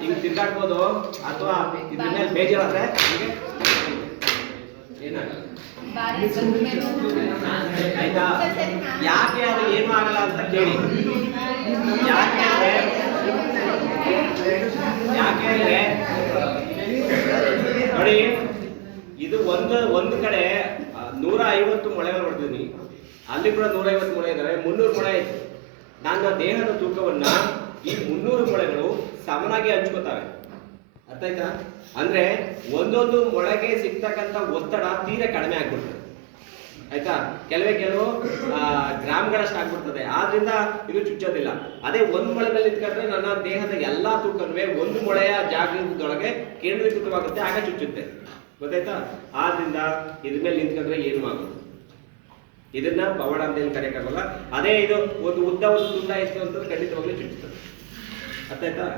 ಹಿಂಗ್ ತಿರ್ಗಾಡ್ಬೋದು ಅಥವಾ ಇದ್ರ ಮೇಲೆ ಬೇಜಾರಾದ್ರೆ ಆಯ್ತಾ? ಯಾಕೆ ಅದು ಏನು ಆಗಲ್ಲ ಅಂತ ಕೇಳಿ. ಯಾಕೆ ಅಂದ್ರೆ ನೋಡಿ, ಇದು ಒಂದು ಕಡೆ 150 ಮೊಳೆಗಳು ಬರ್ತಿದ್ದೀನಿ, ಅಲ್ಲಿ ಕೂಡ 150 ಮೊಳೆ ಇದ್ದಾರೆ, 300 ಮೊಳೆ ಆಯ್ತು. ನನ್ನ ದೇಹದ ತೂಕವನ್ನ ಈ 300 ಮೊಳೆಗಳು ಸಮನಾಗಿ ಹಂಚ್ಕೋತಾವೆ. ಅರ್ಥ ಆಯ್ತಾ? ಅಂದ್ರೆ ಒಂದೊಂದು ಮೊಳೆಗೆ ಸಿಗ್ತಕ್ಕಂಥ ಒತ್ತಡ ತೀರಾ ಕಡಿಮೆ ಆಗ್ಬಿಡ್ತದೆ. ಆಯ್ತಾ? ಕೆಲವು ಗ್ರಾಮ್ಗಳಷ್ಟು ಆಗ್ಬಿಡ್ತದೆ, ಆದ್ರಿಂದ ಇದು ಚುಚ್ಚೋದಿಲ್ಲ. ಅದೇ ಒಂದು ಮೊಳೆ ಮೇಲೆ ನಿಂತ್ಕೊಂಡ್ರೆ ನನ್ನ ದೇಹದ ಎಲ್ಲಾ ತೂಕವೇ ಒಂದು ಮೊಳೆಯ ಜಾಗದೊಳಗೆ ಕೇಂದ್ರೀಕೃತವಾಗುತ್ತೆ, ಆಗ ಚುಚ್ಚುತ್ತೆ. ಗೊತ್ತಾಯ್ತಾ? ಆದ್ರಿಂದ ಇದ್ರ ಮೇಲೆ ನಿಂತ್ಕೊಂಡ್ರೆ ಏನು ಆಗೋದು, ಇದನ್ನ ಪವಾಡ ಅಂತ ಏನು ಕರೆಯಕ್ಕಾಗಲ್ಲ. ಅದೇ ಇದು ಒಂದು ಉದ್ದ ಒಂದು ತುಂಡ ಇತ್ತು ಅಂತ ಖಂಡಿತವಾಗ್ಲೂ ಚುಚ್ಚುತ್ತದೆ. ಅರ್ಥ ಆಯ್ತಾ?